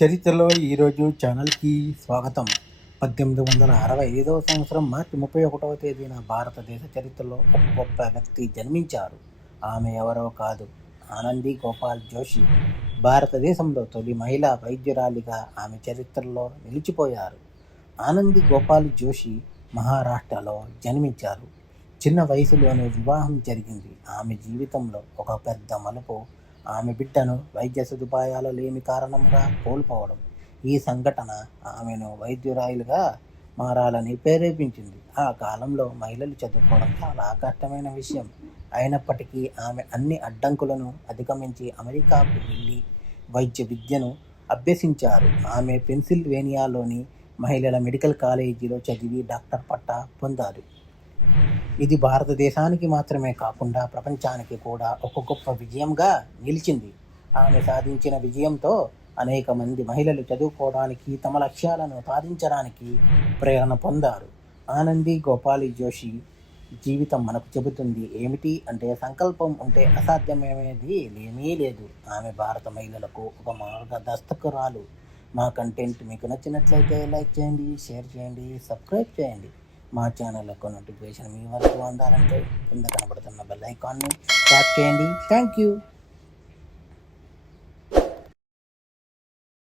చరిత్రలో ఈరోజు ఛానల్కి స్వాగతం. 1865 సంవత్సరం మార్చి 31వ తేదీన భారతదేశ చరిత్రలో ఒక గొప్ప వ్యక్తి జన్మించారు. ఆమె ఎవరో కాదు, ఆనంది గోపాల్ జోషి. భారతదేశంలో తొలి మహిళా వైద్యురాలిగా ఆమె చరిత్రలో నిలిచిపోయారు. ఆనంది గోపాల్ జోషి మహారాష్ట్రలో జన్మించారు. చిన్న వయసులోనే వివాహం జరిగింది. ఆమె జీవితంలో ఒక పెద్ద మలుపు ఆమె బిడ్డను వైద్య సదుపాయాలు లేని కారణంగా కోల్పోవడం. ఈ సంఘటన ఆమెను వైద్యురాలుగా మారాలని ప్రేరేపించింది. ఆ కాలంలో మహిళలు చదువుకోవడం చాలా కష్టమైన విషయం. అయినప్పటికీ ఆమె అన్ని అడ్డంకులను అధిగమించి అమెరికాకు వెళ్ళి వైద్య విద్యను అభ్యసించారు. ఆమె పెన్సిల్వేనియాలోని మహిళల మెడికల్ కాలేజీలో చదివి డాక్టర్ పట్టా పొందారు. ఇది భారతదేశానికి మాత్రమే కాకుండా ప్రపంచానికి కూడా ఒక గొప్ప విజయంగా నిలిచింది. ఆమె సాధించిన విజయంతో అనేక మంది మహిళలు చదువుకోవడానికి, తమ లక్ష్యాలను సాధించడానికి ప్రేరణ పొందారు. ఆనంది గోపాల్ జోషి జీవితం మనకు చెబుతుంది ఏమిటి అంటే, సంకల్పం ఉంటే అసాధ్యమేది ఏమీ లేదు. ఆమె భారత మహిళలకు ఒక మార్గదర్శకురాలు. మా కంటెంట్ మీకు నచ్చినట్లయితే లైక్ చేయండి, షేర్ చేయండి, సబ్స్క్రైబ్ చేయండి. మా ఛానల్ యొక్క నోటిఫికేషన్ మీ వరకు అందాలంటే కింద కనబడుతున్న బెల్ ఐకాన్ని ట్యాప్ చేయండి. Thank you.